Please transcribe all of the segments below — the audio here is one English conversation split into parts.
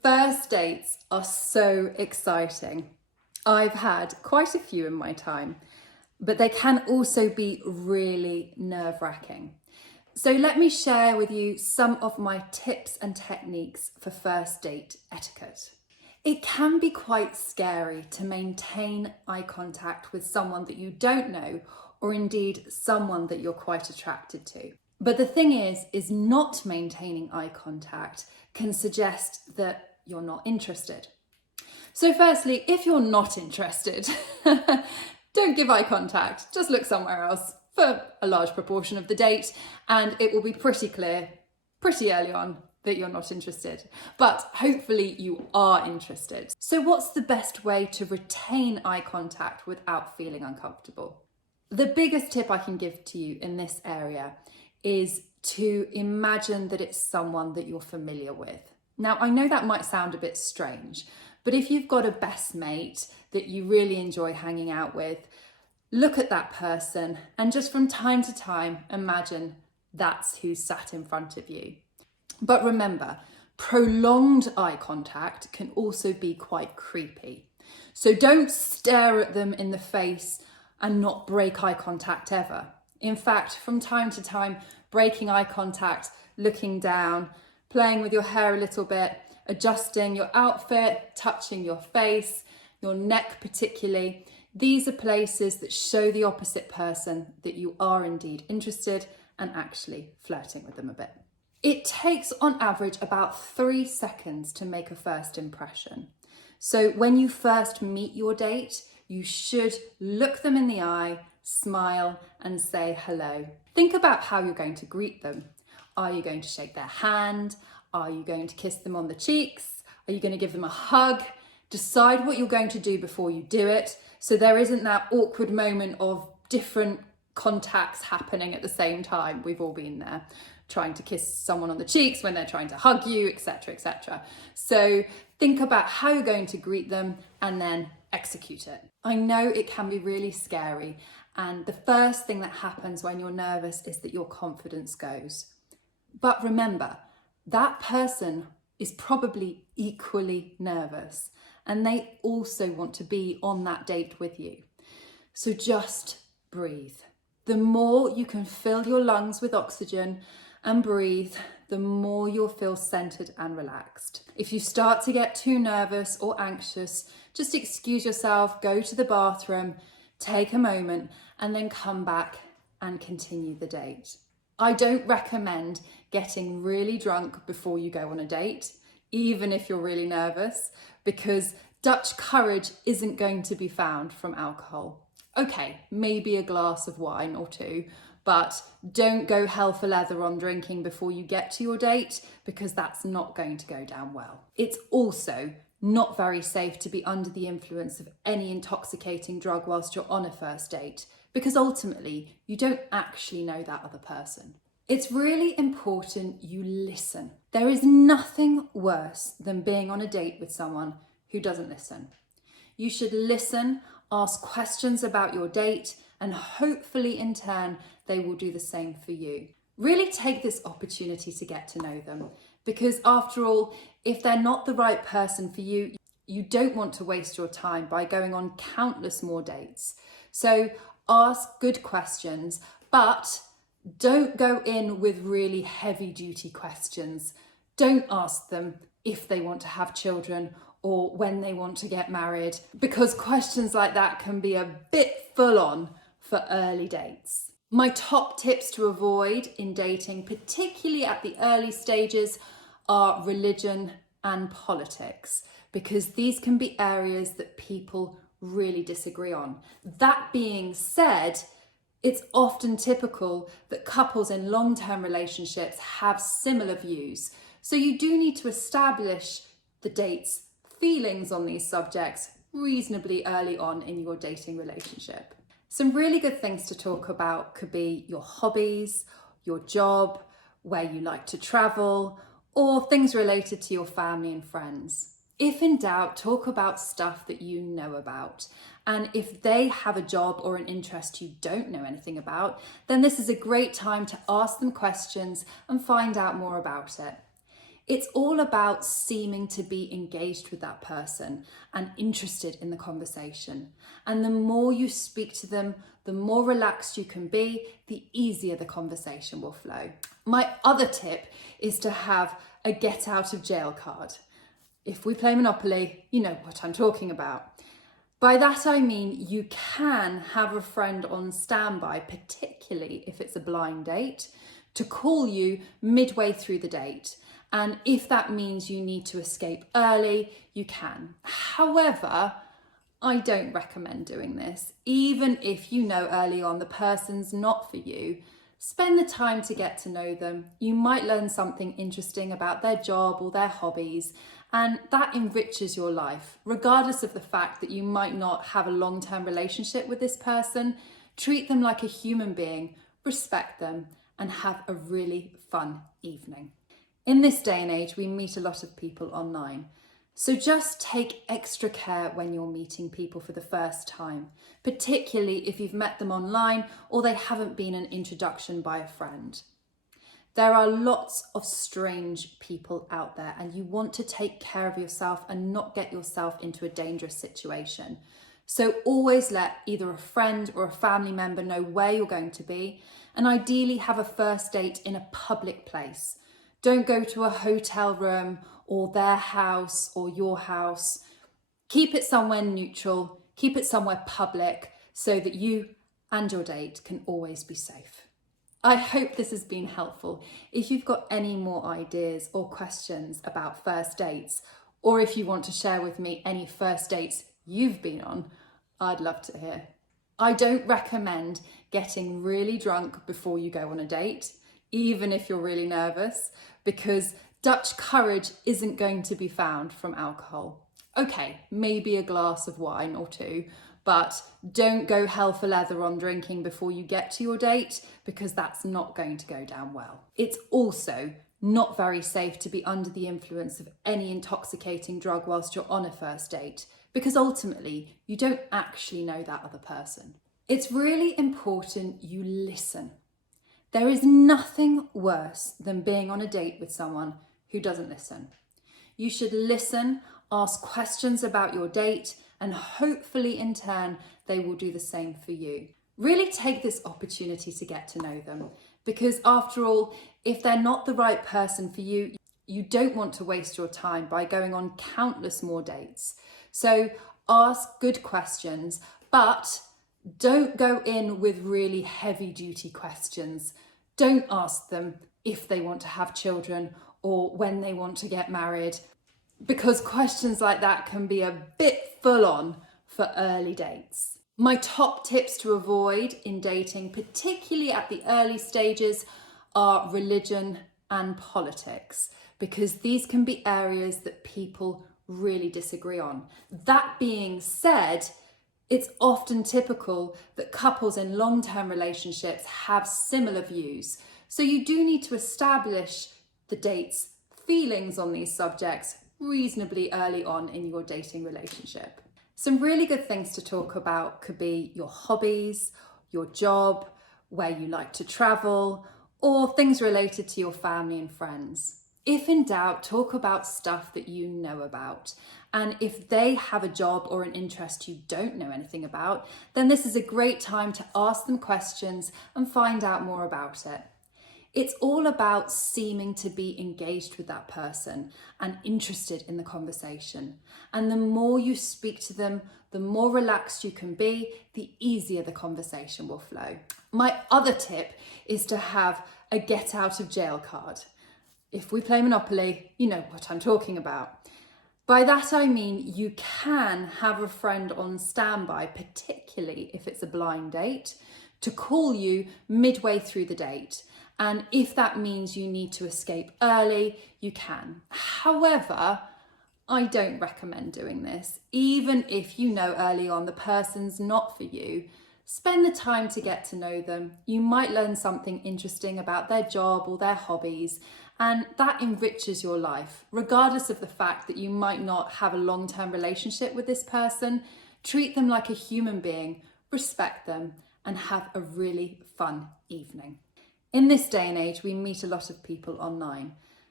First dates are so exciting. I've had quite a few in my time, but they can also be really nerve-wracking. So let me share with you some of my tips and techniques for first date etiquette. It can be quite scary to maintain eye contact with someone that you don't know, or indeed someone that you're quite attracted to. But the thing is not maintaining eye contact can suggest that you're not interested. So firstly, if you're not interested, don't give eye contact, just look somewhere else for a large proportion of the date, and it will be pretty clear pretty early on that you're not interested. But hopefully you are interested. So what's the best way to retain eye contact without feeling uncomfortable? The biggest tip I can give to you in this area is to imagine that it's someone that you're familiar with. Now, I know that might sound a bit strange, but if you've got a best mate that you really enjoy hanging out with, look at that person and just from time to time, imagine that's who's sat in front of you. But remember, prolonged eye contact can also be quite creepy. So don't stare at them in the face and not break eye contact ever. In fact, from time to time, breaking eye contact, looking down, playing with your hair a little bit, adjusting your outfit, touching your face, your neck particularly. These are places that show the opposite person that you are indeed interested and actually flirting with them a bit. It takes on average about 3 seconds to make a first impression. So when you first meet your date, you should look them in the eye, smile and say hello. Think about how you're going to greet them. Are you going to shake their hand? Are you going to kiss them on the cheeks? Are you going to give them a hug? Decide what you're going to do before you do it, so there isn't that awkward moment of different contacts happening at the same time. We've all been there, trying to kiss someone on the cheeks when they're trying to hug you, etc., etc. So think about how you're going to greet them and then execute it. I know it can be really scary, and the first thing that happens when you're nervous is that your confidence goes. But remember, that person is probably equally nervous and they also want to be on that date with you. So just breathe. The more you can fill your lungs with oxygen and breathe, the more you'll feel centered and relaxed. If you start to get too nervous or anxious, just excuse yourself, go to the bathroom, take a moment, and then come back and continue the date. I don't recommend getting really drunk before you go on a date, even if you're really nervous, because Dutch courage isn't going to be found from alcohol. Okay, maybe a glass of wine or two, but don't go hell for leather on drinking before you get to your date, because that's not going to go down well. It's also not very safe to be under the influence of any intoxicating drug whilst you're on a first date, because ultimately you don't actually know that other person. It's really important you listen. There is nothing worse than being on a date with someone who doesn't listen. You should listen, ask questions about your date, and hopefully in turn they will do the same for you. Really take this opportunity to get to know them, because after all, if they're not the right person for you, you don't want to waste your time by going on countless more dates. So ask good questions, but don't go in with really heavy duty questions. Don't ask them if they want to have children or when they want to get married, because questions like that can be a bit full on for early dates. My top tips to avoid in dating, particularly at the early stages, are religion and politics, because these can be areas that people really disagree on. That being said, it's often typical that couples in long-term relationships have similar views. So you do need to establish the date's feelings on these subjects reasonably early on in your dating relationship. Some really good things to talk about could be your hobbies, your job, where you like to travel, or things related to your family and friends. If in doubt, talk about stuff that you know about. And if they have a job or an interest you don't know anything about, then this is a great time to ask them questions and find out more about it. It's all about seeming to be engaged with that person and interested in the conversation. And the more you speak to them, the more relaxed you can be, the easier the conversation will flow. My other tip is to have a get out of jail card. If we play Monopoly, you know what I'm talking about. By that I mean you can have a friend on standby, particularly if it's a blind date, to call you midway through the date. And if that means you need to escape early, you can. However, I don't recommend doing this. Even if you know early on the person's not for you, spend the time to get to know them. You might learn something interesting about their job or their hobbies, and that enriches your life. Regardless of the fact that you might not have a long-term relationship with this person, treat them like a human being, respect them, and have a really fun evening. In this day and age, we meet a lot of people online. So just take extra care when you're meeting people for the first time, particularly if you've met them online or they haven't been an introduction by a friend. There are lots of strange people out there, and you want to take care of yourself and not get yourself into a dangerous situation. So always let either a friend or a family member know where you're going to be, and ideally have a first date in a public place. Don't go to a hotel room or their house or your house. Keep it somewhere neutral, keep it somewhere public so that you and your date can always be safe. I hope this has been helpful. If you've got any more ideas or questions about first dates, or if you want to share with me any first dates you've been on, I'd love to hear. I don't recommend getting really drunk before you go on a date, even if you're really nervous, because Dutch courage isn't going to be found from alcohol. Okay, maybe a glass of wine or two, but don't go hell for leather on drinking before you get to your date, because that's not going to go down well. It's also not very safe to be under the influence of any intoxicating drug whilst you're on a first date, because ultimately you don't actually know that other person. It's really important you listen. There is nothing worse than being on a date with someone who doesn't listen. You should listen, ask questions about your date, and hopefully in turn they will do the same for you. Really take this opportunity to get to know them, because after all, if they're not the right person for you, you don't want to waste your time by going on countless more dates. So ask good questions, but don't go in with really heavy duty questions. Don't ask them if they want to have children or when they want to get married, because questions like that can be a bit full on for early dates. My top tips to avoid in dating, particularly at the early stages, are religion and politics, because these can be areas that people really disagree on. That being said, it's often typical that couples in long-term relationships have similar views. So you do need to establish the date's feelings on these subjects reasonably early on in your dating relationship. Some really good things to talk about could be your hobbies, your job, where you like to travel, or things related to your family and friends. If in doubt, talk about stuff that you know about. And if they have a job or an interest you don't know anything about, then this is a great time to ask them questions and find out more about it. It's all about seeming to be engaged with that person and interested in the conversation. And the more you speak to them, the more relaxed you can be, the easier the conversation will flow. My other tip is to have a get out of jail card. If we play Monopoly, you know what I'm talking about. By that I mean you can have a friend on standby, particularly if it's a blind date, to call you midway through the date. And if that means you need to escape early, you can. However, I don't recommend doing this. Even if you know early on the person's not for you, spend the time to get to know them. You might learn something interesting about their job or their hobbies, and that enriches your life. Regardless of the fact that you might not have a long-term relationship with this person, treat them like a human being, respect them, and have a really fun evening. In this day and age, we meet a lot of people online.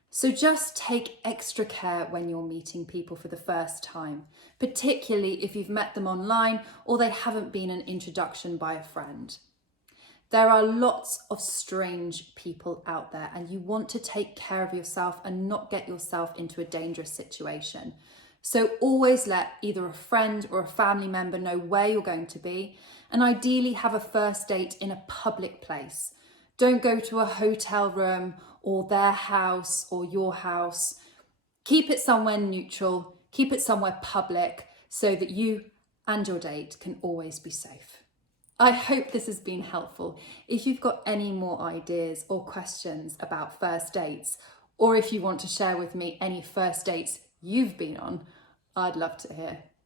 So just take extra care when you're meeting people for the first time, particularly if you've met them online or they haven't been an introduction by a friend. There are lots of strange people out there, and you want to take care of yourself and not get yourself into a dangerous situation. So always let either a friend or a family member know where you're going to be, and ideally have a first date in a public place. Don't go to a hotel room or their house or your house. Keep it somewhere neutral, keep it somewhere public so that you and your date can always be safe. I hope this has been helpful. If you've got any more ideas or questions about first dates, or if you want to share with me any first dates you've been on, I'd love to hear.